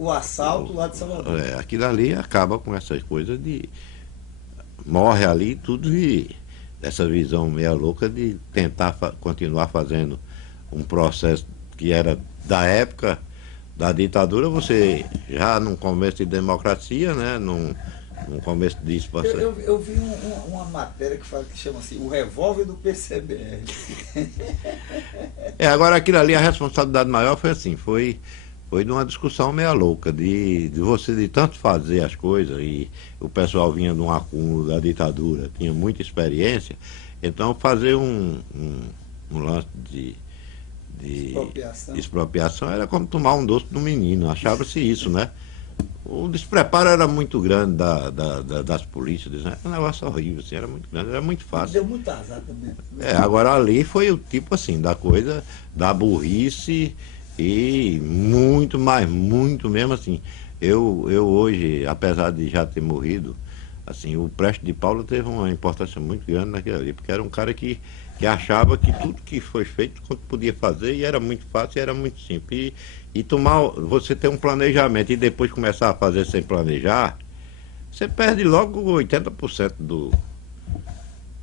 O assalto lá de Salvador. Aquilo ali acaba com essas coisas de. Morre ali tudo e essa visão meia louca de tentar continuar fazendo um processo que era da época da ditadura, você já num começo de democracia, né? Num começo disso você. Eu vi uma matéria que fala que chama assim, o revólver do PCBR. Agora aquilo ali, a responsabilidade maior foi assim, foi de uma discussão meia louca, de você de tanto fazer as coisas, e o pessoal vinha de um acúmulo da ditadura, tinha muita experiência, então fazer um lance de Expropriação. expropriação era como tomar um doce do menino, achava-se isso, né? O despreparo era muito grande das polícias, né? Era um negócio horrível, assim, era muito grande, era muito fácil. Deu muito azar também. Agora ali foi o tipo assim, da coisa, da burrice e muito, mas muito mesmo assim. Eu hoje, apesar de já ter morrido, assim, o Prestes de Paula teve uma importância muito grande naquilo ali, porque era um cara que achava que tudo que foi feito podia fazer e era muito fácil e era muito simples. E tomar, você ter um planejamento e depois começar a fazer sem planejar, você perde logo 80% do.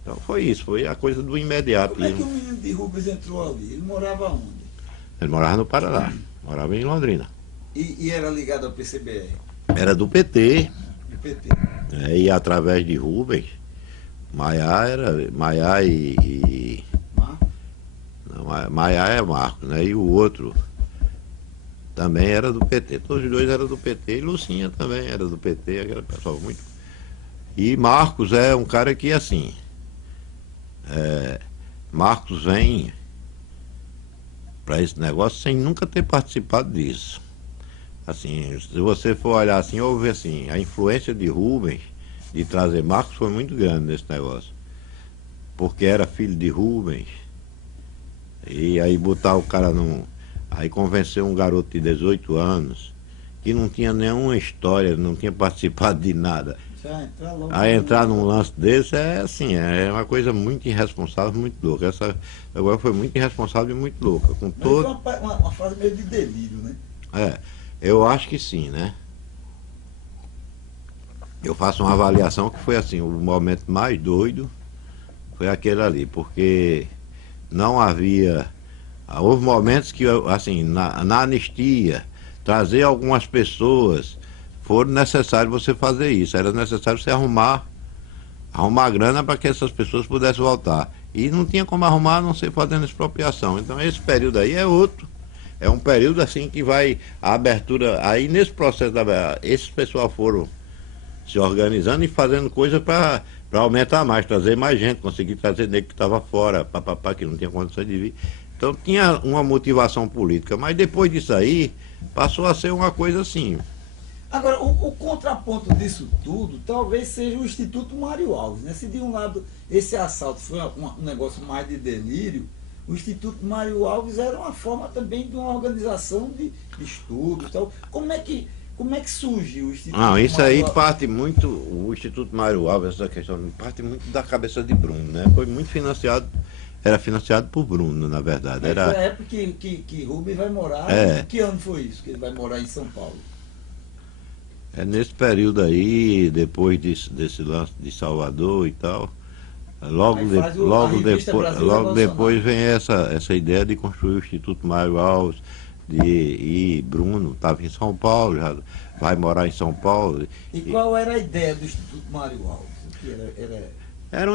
Então foi isso, foi a coisa do imediato. Como é que o menino de Rubens entrou ali? Ele morava onde? Ele morava no Paraná, morava em Londrina. E era ligado ao PCBR, Era do PT, do PT. e através de Rubens, Maiá Marco? não, Maiá é Marcos, né? E o outro também era do PT. Todos os dois eram do PT, e Lucinha também era do PT, aquele pessoal muito. E Marcos é um cara que assim. Marcos vem para esse negócio sem nunca ter participado disso. Assim, se você for olhar assim, houve assim, a influência de Rubens de trazer Marcos foi muito grande nesse negócio. Porque era filho de Rubens. E aí botar o cara num. Aí convencer um garoto de 18 anos, que não tinha nenhuma história, não tinha participado de nada. Já entrar logo. A entrar num lance desse é assim, é uma coisa muito irresponsável, muito louca. Essa agora foi muito irresponsável e muito louca. Com Mas todo. foi uma fase meio de delírio, né? Eu acho que sim, né? Eu faço uma avaliação que foi assim, o momento mais doido foi aquele ali, porque não havia. Houve momentos que, assim, na anistia, trazer algumas pessoas, foram necessário você fazer isso. Era necessário você arrumar grana para que essas pessoas pudessem voltar. E não tinha como arrumar a não ser fazendo expropriação. Então esse período aí é outro. É um período assim que vai a abertura. Aí nesse processo esses pessoal foram se organizando e fazendo coisa para aumentar mais, trazer mais gente, conseguir trazer negro que estava fora, papapá, que não tinha condições de vir. Então tinha uma motivação política, mas depois disso aí passou a ser uma coisa assim. Agora, o contraponto disso tudo talvez seja o Instituto Mário Alves, né? Se de um lado esse assalto foi um negócio mais de delírio, o Instituto Mário Alves era uma forma também de uma organização de estudos e tal. Como é que surgiu o Instituto Não, isso Mário aí Alves? parte muito, o Instituto Mário Alves, essa questão, parte muito da cabeça de Bruno, né? Foi muito financiado, era financiado por Bruno, na verdade. Foi a Era, época que Rubens vai morar. É. Que ano foi isso que ele vai morar em São Paulo? é nesse período aí, depois desse lance de Salvador e tal, logo, Aí faz a revista Brasil logo Revolucionário. depois vem essa ideia de construir o Instituto Mário Alves, e Bruno estava em São Paulo, já vai morar em São Paulo. E qual era a ideia do Instituto Mário Alves? O que Era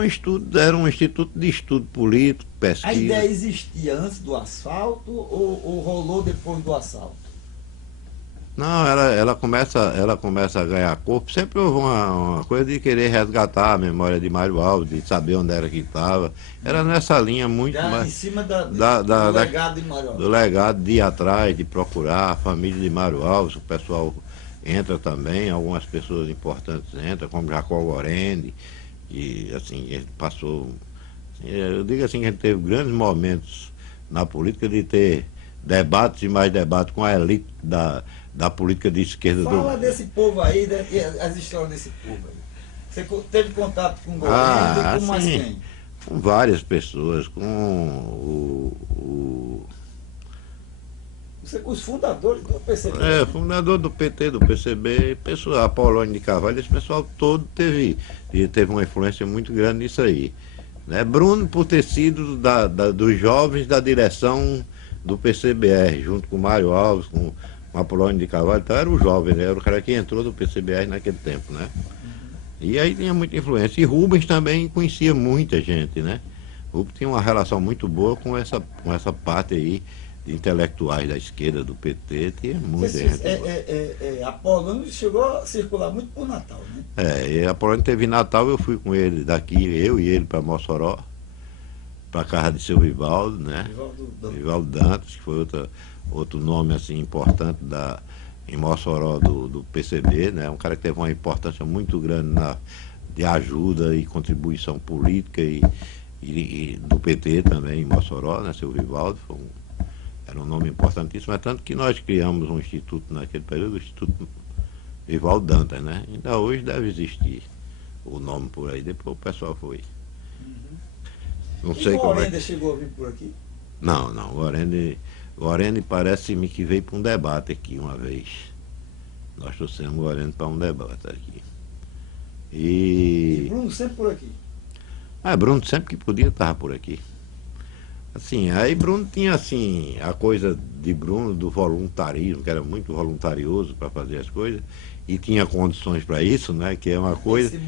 um instituto de estudo político, A ideia pesquisa. existia antes do assalto ou rolou depois do assalto? Não, ela começa a ganhar corpo. Sempre houve uma coisa de querer resgatar a memória de Mário Alves, de saber onde era que estava. Era nessa linha muito Já em mais cima da- do legado de Mário do Alves. legado de ir atrás, de procurar a família de Mário Alves. O pessoal entra também, algumas pessoas importantes entram, como Jacó Gorende, e assim, ele passou. Assim, eu digo assim que a gente teve grandes momentos na política de ter debates e mais debates com a elite da política de esquerda Fala do. desse povo aí, e as histórias desse povo aí. Você teve contato com Gorendo Ah, e com mais sim. quem? Com várias pessoas, com Você com os fundadores do PCB. Fundador do PT, do PCB, pessoal, Apolônio de Carvalho, esse pessoal todo teve uma influência muito grande nisso aí. Né? Bruno, por ter sido dos jovens da direção do PCBR, junto com Mário Alves, com Apolônio de Carvalho, então era o jovem, né? Era o cara que entrou do PCBR naquele tempo, né? E aí tinha muita influência. E Rubens também conhecia muita gente, né? Rubens tinha uma relação muito boa com essa parte aí de intelectuais da esquerda do PT, tinha muita gente. Apolônio chegou a circular muito por Natal, né? E Apolônio teve Natal, eu fui com ele daqui, eu e ele para Mossoró, para casa de seu Vivaldo, né? Vivaldo Dantas, que foi outro nome assim importante em Mossoró do PCB, né? Um cara que teve uma importância muito grande de ajuda e contribuição política e do PT também em Mossoró, né? Seu Vivaldo era um nome importantíssimo, é tanto que nós criamos um instituto naquele período, o Instituto Vivaldo Dantas, né? Ainda hoje deve existir o nome por aí, depois o pessoal foi. Não sei como o Orende chegou a vir por aqui? Não, o Orende parece-me que veio para um debate aqui uma vez. Nós trouxemos o Orende para um debate aqui. E Bruno sempre por aqui? Bruno sempre que podia estava por aqui. Assim, aí Bruno tinha assim, a coisa de Bruno do voluntarismo, que era muito voluntarioso para fazer as coisas, e tinha condições para isso, né? Que é uma coisa.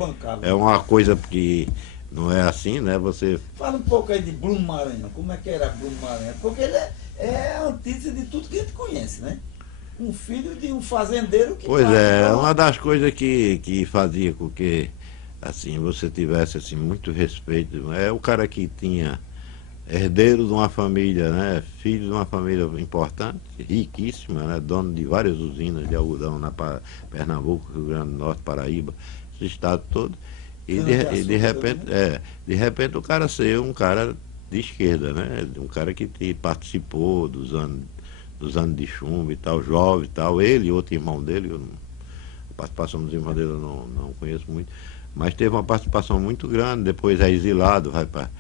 É uma coisa que não é assim, né? Você. Fala um pouco aí de Bruno Maranhão, como é que era Bruno Maranhão? Porque ele é a antítese de tudo que a gente conhece, né? Um filho de um fazendeiro que. Pois uma das coisas que fazia com que assim, você tivesse assim, muito respeito, é o cara que tinha herdeiro de uma família, né, filho de uma família importante, riquíssima, né, dono de várias usinas de algodão na Pernambuco, Rio Grande do Norte, Paraíba, esse estado todo, e de repente o cara ser um cara de esquerda, né, um cara que participou dos anos de chumbo e tal, jovem e tal, ele e outro irmão dele, a participação dos irmãos dele eu não conheço muito, mas teve uma participação muito grande, depois é exilado, vai para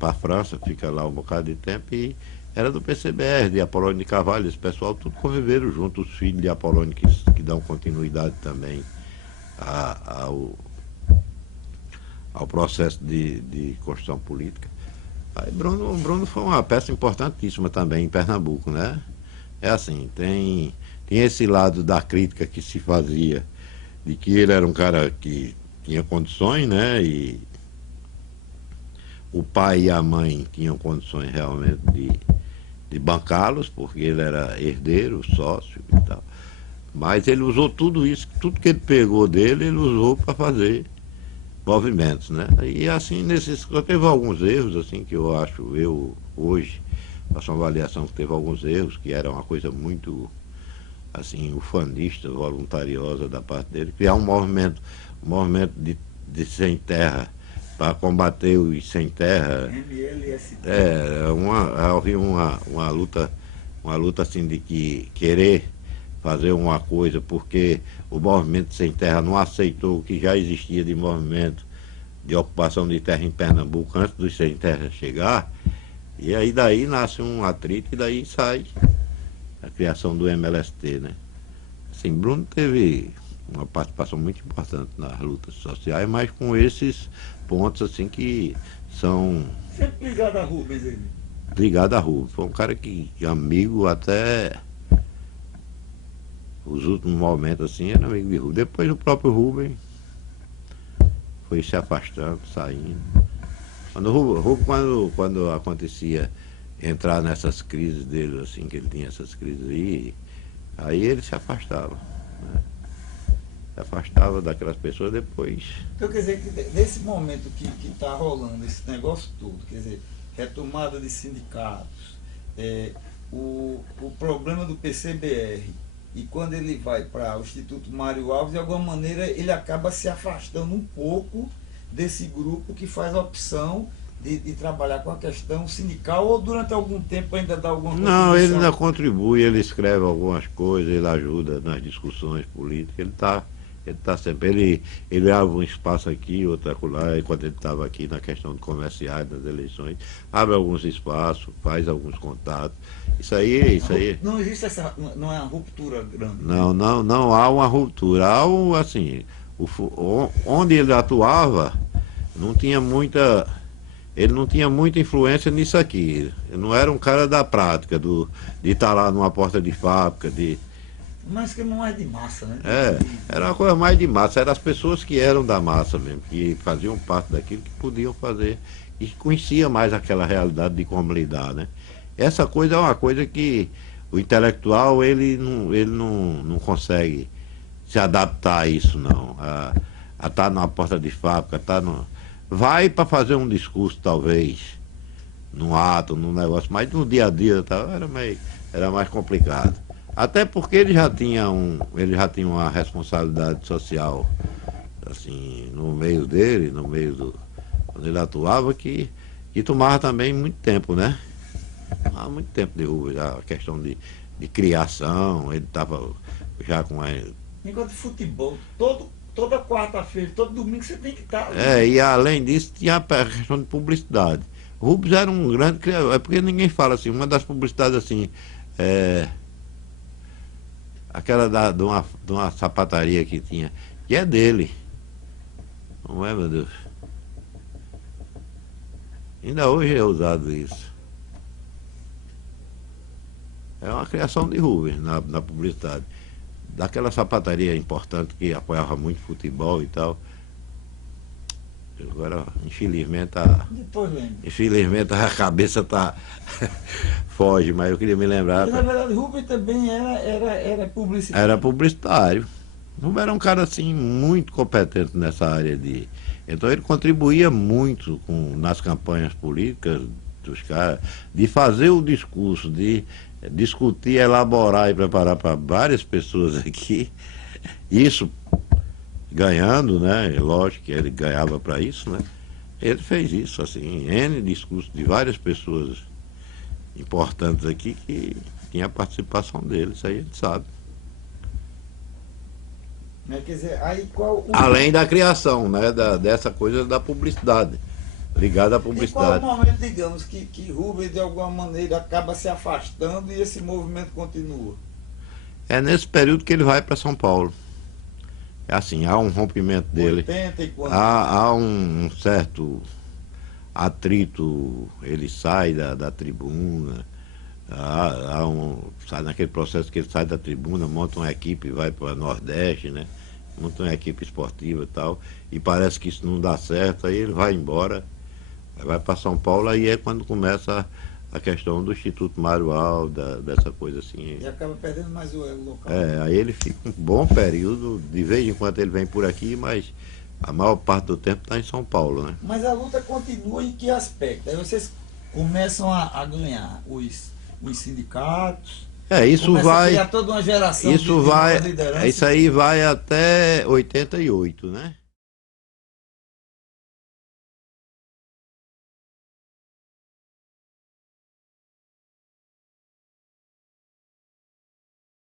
a França, fica lá um bocado de tempo e era do PCBR, de Apolônio de Carvalho, esse pessoal tudo conviveram junto, os filhos de Apolônio que dão continuidade também ao processo de construção política. Aí Bruno foi uma peça importantíssima também em Pernambuco, né? É assim, tem esse lado da crítica que se fazia, de que ele era um cara que tinha condições, né? E o pai e a mãe tinham condições realmente de bancá-los, porque ele era herdeiro, sócio e tal. Mas ele usou tudo isso, tudo que ele pegou dele, ele usou para fazer movimentos, né? E assim, teve alguns erros, assim, que eu acho, hoje, faço uma avaliação que teve alguns erros, que era uma coisa muito, assim, ufanista, voluntariosa da parte dele, criar um movimento de sem terra, para combater os sem terra. Havia uma luta assim de querer fazer uma coisa, porque o movimento sem terra não aceitou o que já existia de movimento de ocupação de terra em Pernambuco antes dos sem terra chegar, e aí daí nasce um atrito e daí sai a criação do MLST, né? Assim, Bruno teve uma participação muito importante nas lutas sociais, mas com esses pontos assim que são... Sempre ligado a Rubens, ele? Ligado a Rubens. Foi um cara que amigo até os últimos momentos assim, era amigo de Rubens. Depois o próprio Rubens foi se afastando, saindo. Quando acontecia entrar nessas crises dele, assim, que ele tinha essas crises aí ele se afastava, né? Se afastava daquelas pessoas depois. Então quer dizer que nesse momento que está rolando esse negócio todo, quer dizer, retomada de sindicatos, o problema do PCBR, e quando ele vai para o Instituto Mário Alves, de alguma maneira ele acaba se afastando um pouco desse grupo que faz a opção de trabalhar com a questão sindical, ou durante algum tempo ainda dá alguma contribuição? Não, ele ainda contribui, ele escreve algumas coisas, ele ajuda nas discussões políticas, Ele está sempre, ele abre um espaço aqui, outro acolá, enquanto ele estava aqui na questão de comerciais, das eleições, abre alguns espaços, faz alguns contatos. Isso aí. Não existe essa, não é uma ruptura grande. Não há uma ruptura. Há um, assim, onde ele atuava, não tinha muita. Ele não tinha muita influência nisso aqui. Ele não era um cara da prática, de estar lá numa porta de fábrica, de. Mas que não é de massa, né? Era uma coisa mais de massa, eram as pessoas que eram da massa mesmo, que faziam parte daquilo que podiam fazer e que conhecia mais aquela realidade de como lidar, né? Essa coisa é uma coisa que o intelectual ele não consegue se adaptar a isso não, a estar numa porta de fábrica, vai para fazer um discurso talvez, num ato, num negócio, mas no dia a dia era mais complicado. Até porque ele já tinha uma responsabilidade social, assim, no meio dele, quando ele atuava, que tomava também muito tempo, né? Há muito tempo de Rubens, a questão de criação, ele estava já com a. Enquanto futebol, toda quarta-feira, todo domingo você tem que estar. E além disso tinha a questão de publicidade. Rubens era um grande criador, é porque ninguém fala assim, uma das publicidades assim, aquela de uma sapataria que tinha, que é dele. Não é, meu Deus? Ainda hoje é usado isso. É uma criação de Rubens na publicidade. Daquela sapataria importante que apoiava muito futebol e tal. Agora, infelizmente, a cabeça foge, mas eu queria me lembrar. Porque, na verdade, Rubens também era publicitário. Era publicitário. Rubens era um cara assim muito competente nessa área Então ele contribuía muito nas campanhas políticas dos caras, de fazer o discurso, de discutir, elaborar e preparar para várias pessoas aqui. Isso ganhando, né? Lógico que ele ganhava para isso, né? Ele fez isso, assim, N discursos de várias pessoas importantes aqui que tinha a participação dele, isso aí a gente sabe. Quer dizer, aí além da criação, né? Dessa coisa da publicidade, ligada à publicidade. E qual o momento, digamos, que Rubens de alguma maneira acaba se afastando e esse movimento continua? É nesse período que ele vai para São Paulo. É assim, há um rompimento dele. 80 e quando? Há um certo atrito, ele sai da tribuna, sai naquele processo que ele sai da tribuna, monta uma equipe, vai para o Nordeste, né? Monta uma equipe esportiva e tal, e parece que isso não dá certo, aí ele vai embora, vai para São Paulo, aí é quando começa a questão do Instituto Mário Alves, dessa coisa assim. E acaba perdendo mais o local. Aí ele fica um bom período, de vez em quando ele vem por aqui, mas a maior parte do tempo está em São Paulo, né? Mas a luta continua em que aspecto? Aí vocês começam a ganhar os sindicatos. Isso vai. A criar toda uma geração isso aí vai até 88, né?